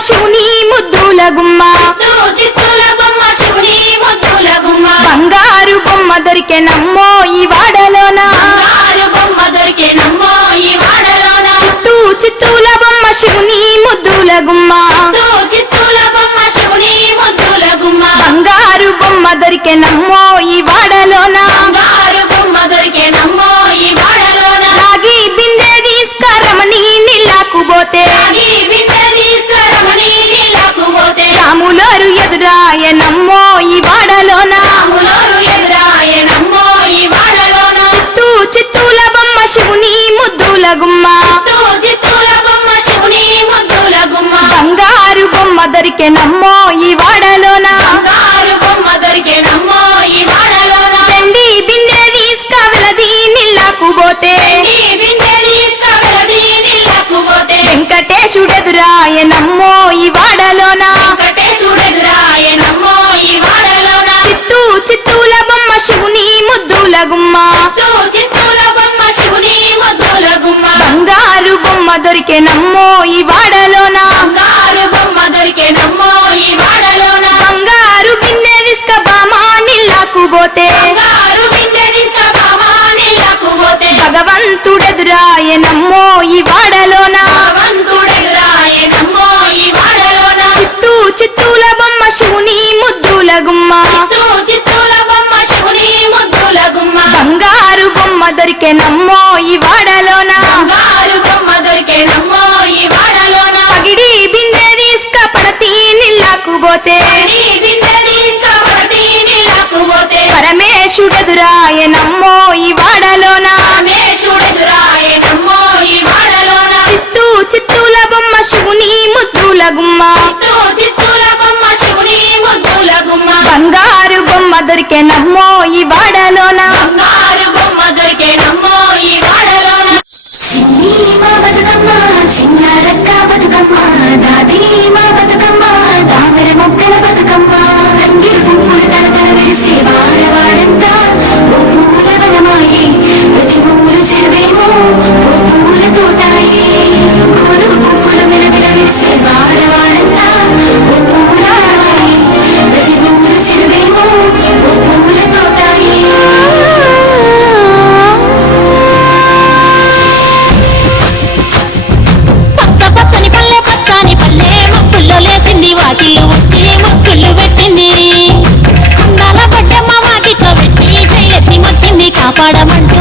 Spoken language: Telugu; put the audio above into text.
శివుని ముద్దుల గుమ్మ బంగారు బొమ్మ దొరికెనమ్మో ఈ వాడలోన చిత్తూల బొమ్మ శివుని ముద్దుల గుమ్మ బంగారు బొమ్మ దొరికెనమ్మో ఈ వాడలోన రాగి బిందె తీసుకరమని నీళ్ళకు పోతే రాములోరు ఎదురాయనమ్మో ఈ వాడలోన చిత్తూల బొమ్మ శివుని ముద్దుల గుమ్మ బంగారు బొమ్మ దొరికెనమ్మో ఈ వాడలోన తండి బిందె తీసుకవలది నీళ్ళకు పోతే వెంకటేశుడెదురాయనమ్మో ఈ వాడలోన చిత్తూల బొమ్మ శివుని ముద్దుల గుమ్మ బంగారు బొమ్మ దొరికెనమ్మో ఈ వాడలోన బంగారు బిందె తీసుకబామా నీళ్ళకు పోతే భగవంతుడెదురాయనమ్మో ఈ వాడలోన చిత్తూల బొమ్మ శివుని ముద్దుల గుమ్మ బంగారు బొమ్మ దొరికెనమ్మో ఈ వాడలోన పగిడి బిందె తీసుకపడతి నీళ్ళకు పోతే పరమేశుడెదురాయనమ్మో ఈ వాడలోన చిత్తూల బొమ్మ శివుని ముద్దుల గుమ్మ బంగారు బొమ్మ దొరికెనమ్మో ఈ వాడలోన కాపాడమంట